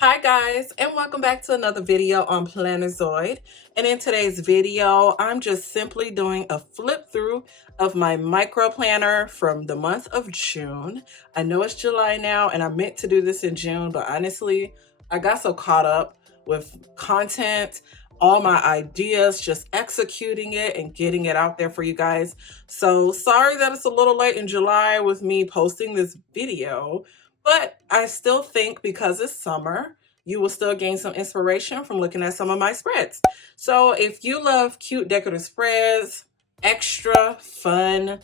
Hi guys, and welcome back to another video on Plannerzoid. And in today's video, I'm just simply doing a flip through of my micro planner from the month of June. I know it's July now and I meant to do this in June, but honestly, I got so caught up with content, all my ideas, just executing it and getting it out there for you guys. So sorry that it's a little late in July with me posting this video. But I still think because it's summer, you will still gain some inspiration from looking at some of my spreads. So if you love cute decorative spreads, extra fun,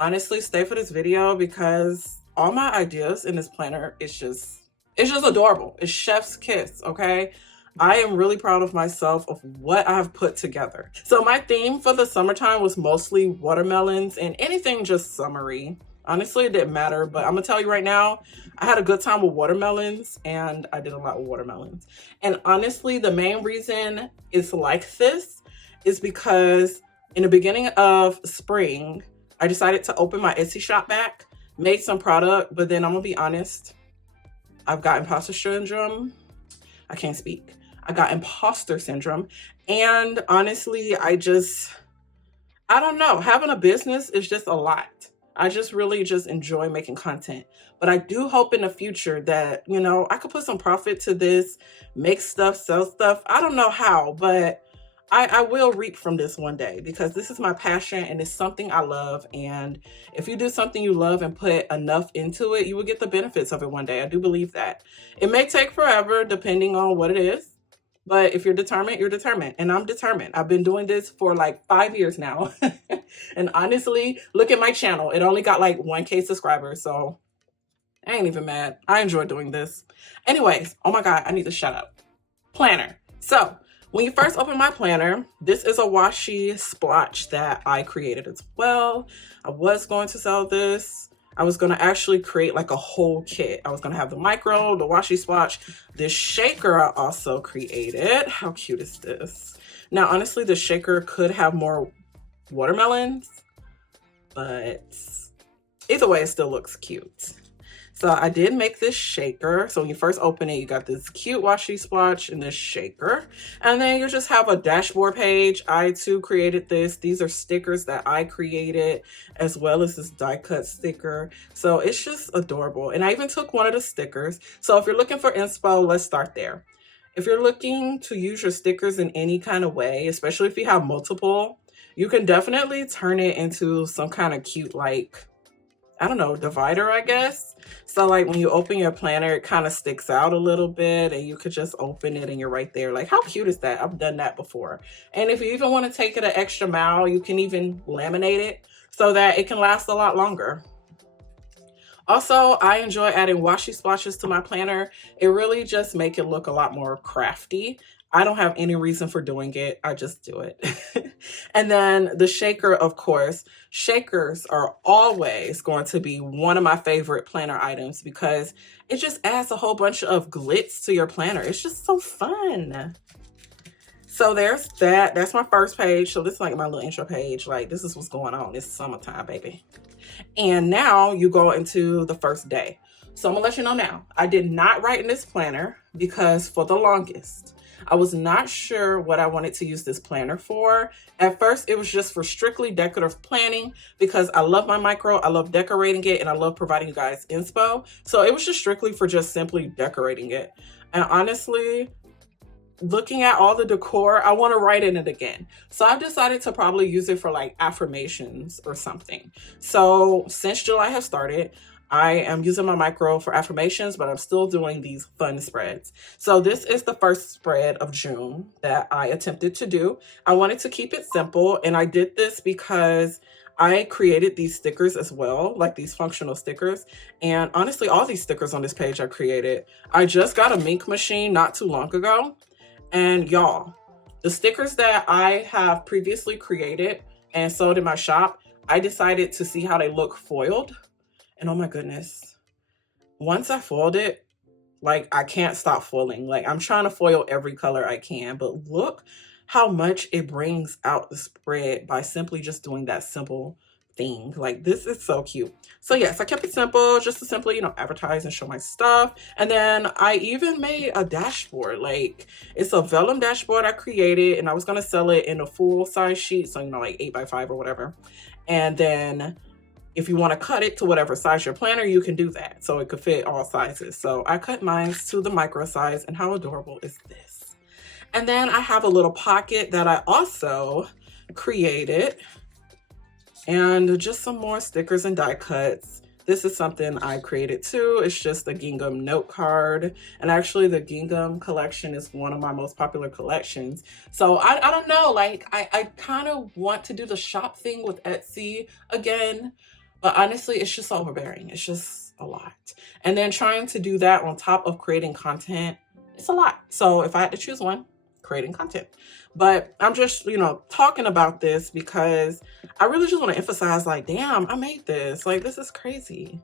honestly, stay for this video because all my ideas in this planner it's just adorable. It's chef's kiss, okay? I am really proud of myself of what I've put together. So my theme for the summertime was mostly watermelons and anything just summery. Honestly, it didn't matter, but I'm gonna tell you right now, I had a good time with watermelons and I did a lot with watermelons. And honestly, the main reason it's like this is because in the beginning of spring, I decided to open my Etsy shop back, made some product, but then I'm gonna be honest, I've got imposter syndrome. I can't speak. I got imposter syndrome. And honestly, I don't know, having a business is just a lot. I just really just enjoy making content. But I do hope in the future that, I could put some profit to this, make stuff, sell stuff. I don't know how, but I will reap from this one day because this is my passion and it's something I love. And if you do something you love and put enough into it, you will get the benefits of it one day. I do believe that. It may take forever depending on what it is. But if you're determined, you're determined. And I'm determined. I've been doing this for like 5 years now. And honestly, look at my channel. It only got like 1K subscribers. So I ain't even mad. I enjoy doing this. Anyways, oh my God, I need to shut up. Planner. So when you first open my planner, this is a washi splotch that I created as well. I was going to sell this. I was going to actually create like a whole kit. I was going to have the micro, the washi splotch, this shaker I also created. How cute is this? Now, honestly, the shaker could have more watermelons, but either way, it still looks cute. So I did make this shaker. So when you first open it, you got this cute washi splotch and this shaker. And then you just have a dashboard page. I too created this. These are stickers that I created, as well as this die cut sticker. So it's just adorable. And I even took one of the stickers. So if you're looking for inspo, let's start there. If you're looking to use your stickers in any kind of way, especially if you have multiple, you can definitely turn it into some kind of cute, like, I don't know, divider, I guess. So like when you open your planner, it kind of sticks out a little bit and you could just open it and you're right there. Like, how cute is that? I've done that before. And if you even want to take it an extra mile, you can even laminate it so that it can last a lot longer. Also, I enjoy adding washi splotches to my planner. It really just make it look a lot more crafty. I don't have any reason for doing it. I just do it. And then the shaker, of course, shakers are always going to be one of my favorite planner items because it just adds a whole bunch of glitz to your planner. It's just so fun. So there's that. That's my first page. So this is like my little intro page. Like, this is what's going on. It's summertime, baby. And now you go into the first day. So I'm gonna let you know now, I did not write in this planner because for the longest, I was not sure what I wanted to use this planner for. At first, it was just for strictly decorative planning because I love my micro, I love decorating it, and I love providing you guys inspo. So it was just strictly for just simply decorating it. And honestly, looking at all the decor, I want to write in it again. So I've decided to probably use it for like affirmations or something. So since July has started, I am using my micro for affirmations, but I'm still doing these fun spreads. So this is the first spread of June that I attempted to do. I wanted to keep it simple, and I did this because I created these stickers as well, like these functional stickers. And honestly, all these stickers on this page I created. I just got a Mink machine not too long ago. And y'all, the stickers that I have previously created and sold in my shop, I decided to see how they look foiled. And oh my goodness, once I foiled it, like I can't stop foiling. Like I'm trying to foil every color I can, but look how much it brings out the spread by simply just doing that simple thing. Like, this is so cute. So yes, I kept it simple, just to simply, you know, advertise and show my stuff. And then I even made a dashboard. Like, it's a vellum dashboard I created, and I was gonna sell it in a full size sheet, so you know, like 8x5 or whatever. And then if you want to cut it to whatever size your planner, you can do that, so it could fit all sizes. So I cut mine to the micro size, and how adorable is this? And then I have a little pocket that I also created, and just some more stickers and die cuts. This is something I created too. It's just a gingham note card. And actually the gingham collection is one of my most popular collections. So I don't know, like I kind of want to do the shop thing with Etsy again, but honestly, it's just overbearing. It's just a lot. And then trying to do that on top of creating content, it's a lot. So if I had to choose one, creating content. But I'm just, you know, talking about this because I really just want to emphasize, like, damn, I made this. Like, this is crazy.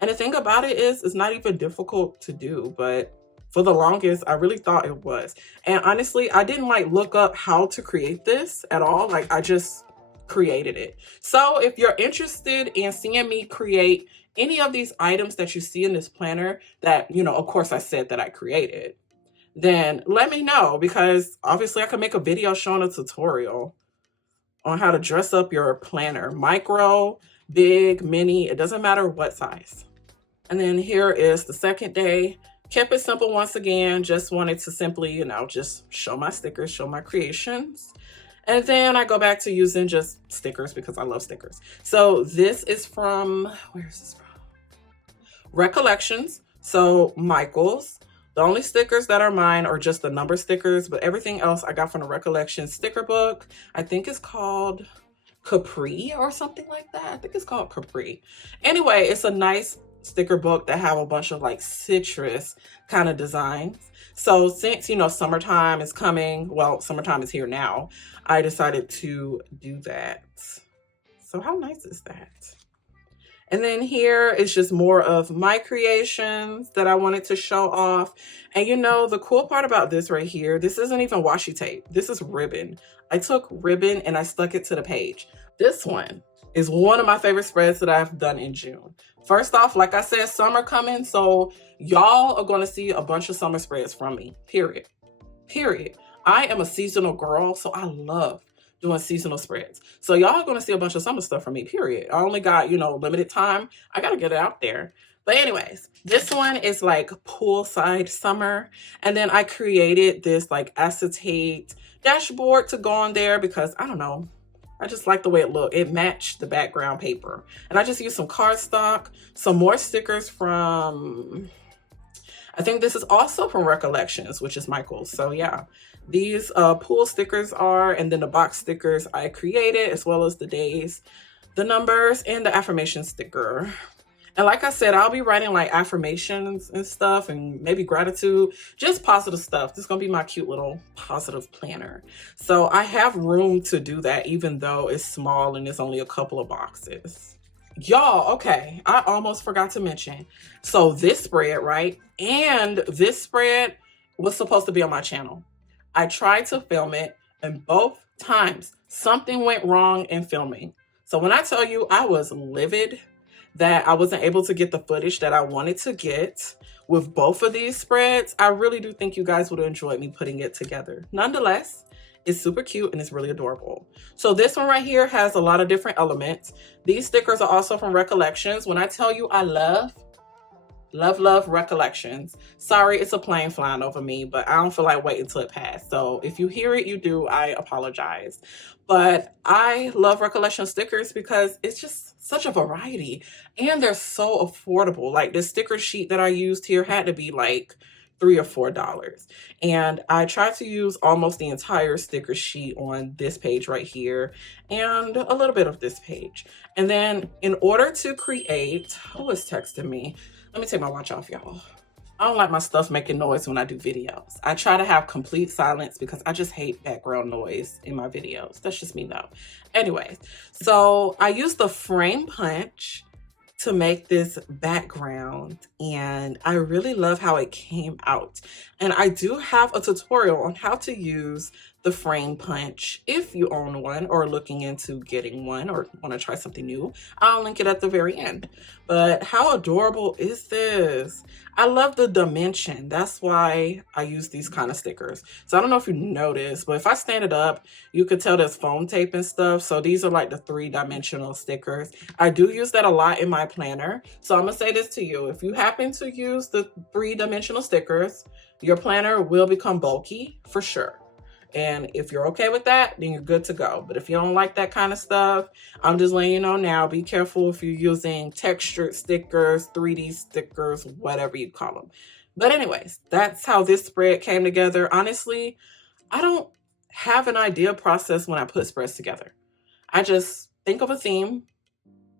And the thing about it is, it's not even difficult to do, but for the longest, I really thought it was. And honestly, I didn't like look up how to create this at all. Like, I just created it. So if you're interested in seeing me create any of these items that you see in this planner that, you know, of course I said that I created, then let me know, because obviously I could make a video showing a tutorial on how to dress up your planner. Micro, big, mini, it doesn't matter what size. And then here is the second day. Kept it simple once again. Just wanted to simply, you know, just show my stickers, show my creations. And then I go back to using just stickers because I love stickers. So this is from, where is this from? Recollections. So Michael's. The only stickers that are mine are just the number stickers, but everything else I got from the Recollection sticker book. I think it's called Capri or something like that. I think it's called Capri. Anyway, it's a nice sticker book that have a bunch of like citrus kind of designs. So since, you know, summertime is coming, well, summertime is here now, I decided to do that. So how nice is that? And then here is just more of my creations that I wanted to show off. And you know, the cool part about this right here, this isn't even washi tape. This is ribbon. I took ribbon and I stuck it to the page. This one is one of my favorite spreads that I've done in June. First off, like I said, summer coming. So y'all are going to see a bunch of summer spreads from me, period. I am a seasonal girl, so I love doing seasonal spreads. So y'all are going to see a bunch of summer stuff from me, period. I only got, you know, limited time. I got to get it out there. But anyways, this one is like poolside summer. And then I created this like acetate dashboard to go on there because I don't know, I just like the way it looked. It matched the background paper. And I just used some cardstock, some more stickers from, I think this is also from Recollections, which is Michael's. So yeah, these pool stickers are, and then the box stickers I created, as well as the days, the numbers, and the affirmation sticker. And like I said, I'll be writing like affirmations and stuff, and maybe gratitude, just positive stuff. This is gonna be my cute little positive planner. So I have room to do that, even though it's small and it's only a couple of boxes. Y'all, okay, I almost forgot to mention. So this spread, right? And this spread was supposed to be on my channel. I tried to film it, and both times something went wrong in filming. So when I tell you I was livid that I wasn't able to get the footage that I wanted to get with both of these spreads, I really do think you guys would have enjoyed me putting it together. Nonetheless, it's super cute and it's really adorable. So this one right here has a lot of different elements. These stickers are also from Recollections. When I tell you I love Recollections. Sorry, it's a plane flying over me, but I don't feel like waiting till it passed. So if you hear it, you do, I apologize. But I love Recollection stickers because it's just such a variety and they're so affordable. Like this sticker sheet that I used here had to be like $3 or $4. And I tried to use almost the entire sticker sheet on this page right here and a little bit of this page. And then in order to create, who is texting me? Let me take my watch off, y'all. I don't like my stuff making noise when I do videos. I try to have complete silence because I just hate background noise in my videos. That's just me though. Anyways, so I used the frame punch to make this background and I really love how it came out. And I do have a tutorial on how to use the frame punch if you own one or looking into getting one or want to try something new. I'll link it at the very end. But how adorable is this? I love the dimension. That's why I use these kind of stickers. So I don't know if you noticed, but if I stand it up, you could tell there's foam tape and stuff. So these are like the 3-dimensional stickers. I do use that a lot in my planner. So I'm gonna say this to you. If you happen to use the 3-dimensional stickers, your planner will become bulky for sure. And if you're okay with that, then you're good to go. But if you don't like that kind of stuff, I'm just letting you know now, be careful if you're using textured stickers, 3D stickers, whatever you call them. But anyways, that's how this spread came together. Honestly, I don't have an idea process when I put spreads together. I just think of a theme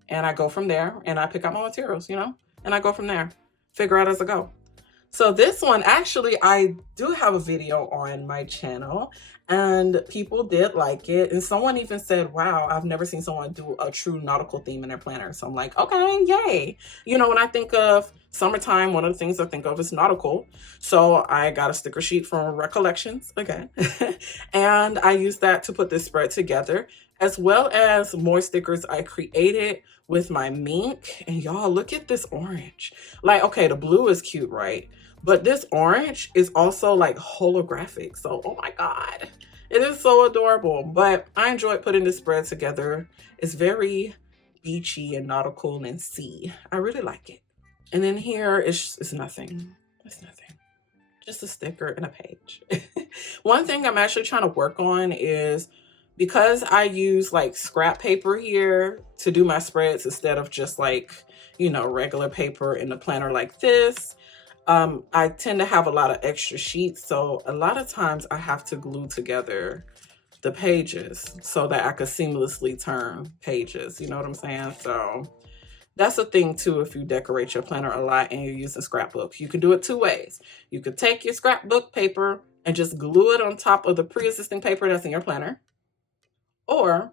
and I go from there, and I pick out my materials, you know, and I go from there, figure out as I go. So this one, actually, I do have a video on my channel and people did like it. And someone even said, wow, I've never seen someone do a true nautical theme in their planner. So I'm like, okay, yay. You know, when I think of summertime, one of the things I think of is nautical. So I got a sticker sheet from Recollections again. And I used that to put this spread together, as well as more stickers I created with my mink. And y'all, look at this orange. Like, okay, the blue is cute, right? But this orange is also like holographic. So, oh my God, it is so adorable. But I enjoyed putting this spread together. It's very beachy and nautical and sea. I really like it. And then here it's nothing. It's nothing. Just a sticker and a page. One thing I'm actually trying to work on is, because I use like scrap paper here to do my spreads instead of just like, you know, regular paper in the planner like this, I tend to have a lot of extra sheets. So a lot of times I have to glue together the pages so that I could seamlessly turn pages. You know what I'm saying? So that's a thing too. If you decorate your planner a lot and you're using scrapbook, you can do it 2 ways. You could take your scrapbook paper and just glue it on top of the pre-existing paper that's in your planner. Or,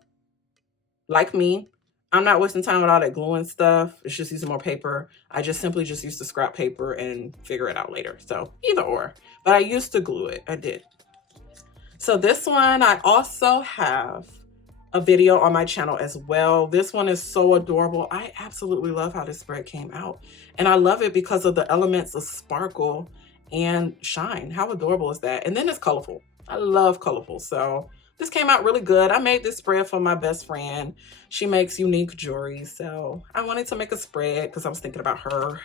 like me, I'm not wasting time with all that gluing stuff. It's just using more paper. I just simply just use the scrap paper and figure it out later. So either or. But I used to glue it. I did. So this one, I also have a video on my channel as well. This one is so adorable. I absolutely love how this spread came out. And I love it because of the elements of sparkle and shine. How adorable is that? And then it's colorful. I love colorful. So this came out really good. I made this spread for my best friend. She makes unique jewelry. So I wanted to make a spread because I was thinking about her.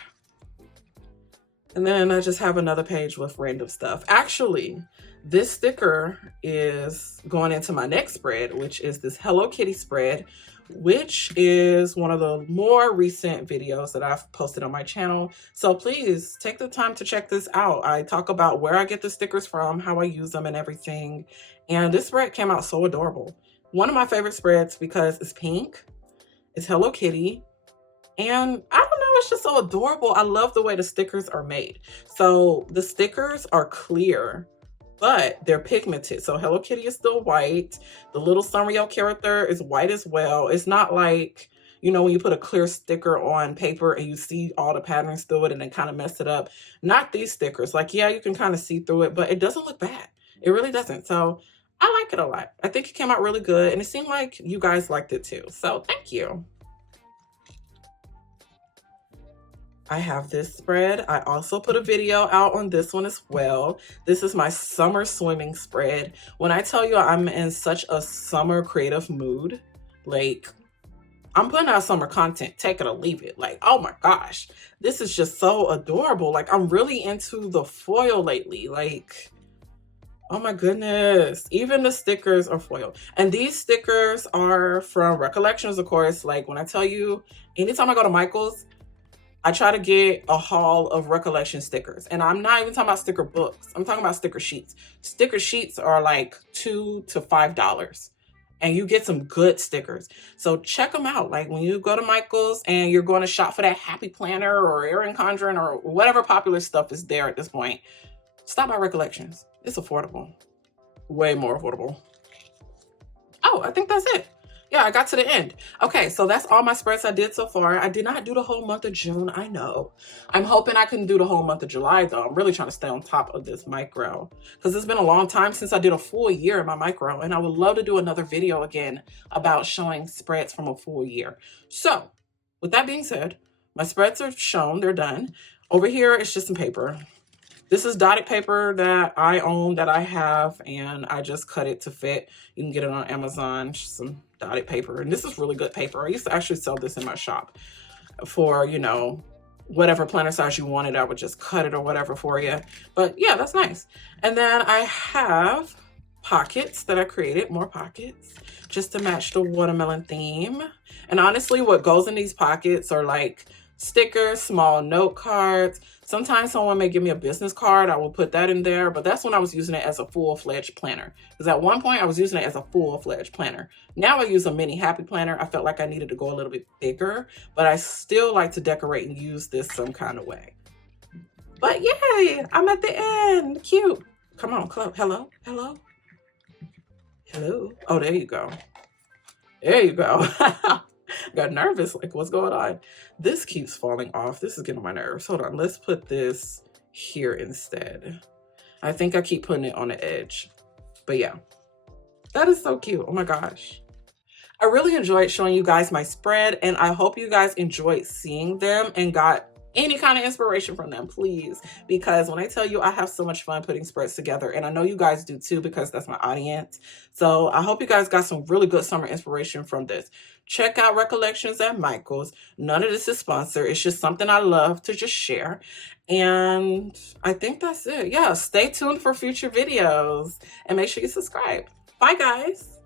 And then I just have another page with random stuff. Actually, this sticker is going into my next spread, which is this Hello Kitty spread, which is one of the more recent videos that I've posted on my channel. So please take the time to check this out. I talk about where I get the stickers from, how I use them and everything. And this spread came out so adorable. One of my favorite spreads because it's pink, it's Hello Kitty, and I don't know, it's just so adorable. I love the way the stickers are made. So the stickers are clear, but they're pigmented. So Hello Kitty is still white. The little Sanrio character is white as well. It's not like, you know, when you put a clear sticker on paper and you see all the patterns through it and then kind of mess it up. Not these stickers. Like, yeah, you can kind of see through it, but it doesn't look bad. It really doesn't. So I like it a lot. I think it came out really good, and it seemed like you guys liked it too. So thank you. I have this spread. I also put a video out on this one as well. This is my summer swimming spread. When I tell you I'm in such a summer creative mood, like, I'm putting out summer content, take it or leave it. Like, oh my gosh, this is just so adorable. Like, I'm really into the foil lately. Like, oh my goodness. Even the stickers are foil. And these stickers are from Recollections, of course. Like, when I tell you, anytime I go to Michael's, I try to get a haul of Recollection stickers. And I'm not even talking about sticker books. I'm talking about sticker sheets. Sticker sheets are like $2 to $5. And you get some good stickers. So check them out. Like, when you go to Michael's and you're going to shop for that Happy Planner or Erin Conjuring or whatever popular stuff is there at this point, stop by Recollections. It's affordable. Way more affordable. Oh, I think that's it. yeah, I got to the end. Okay, so that's all my spreads I did so far. I did not do the whole month of June, I know. I'm hoping I can do the whole month of July though. I'm really trying to stay on top of this micro because it's been a long time since I did a full year in my micro, and I would love to do another video again about showing spreads from a full year. So with that being said, my spreads are shown, they're done. Over here, it's just some paper. This is dotted paper that I own, that I have, and I just cut it to fit. You can get it on Amazon, just some dotted paper. And this is really good paper. I used to actually sell this in my shop for, you know, whatever planner size you wanted. I would just cut it or whatever for you. But yeah, that's nice. And then I have pockets that I created, more pockets, just to match the watermelon theme. And honestly, what goes in these pockets are like stickers, small note cards. Sometimes someone may give me a business card. I will put that in there, but that's when I was using it as a full-fledged planner. Because at one point I was using it as a full-fledged planner. Now I use a mini happy planner. I felt like I needed to go a little bit bigger, but I still like to decorate and use this some kind of way. But yay, I'm at the end. Cute. Come on, club. Hello, hello, hello. Oh, there you go. There you go. Got nervous, like what's going on? This keeps falling off. This is getting on my nerves. Hold on, let's put this here instead. I think I keep putting it on the edge. But yeah, that is so cute. Oh my gosh. I really enjoyed showing you guys my spread, and I hope you guys enjoyed seeing them and got any kind of inspiration from them, please. Because when I tell you, I have so much fun putting spreads together, and I know you guys do too, because that's my audience. So I hope you guys got some really good summer inspiration from this. Check out Recollections at Michael's. None of this is sponsored. It's just something I love to just share. And I think that's it. Yeah, stay tuned for future videos and make sure you subscribe. Bye, guys.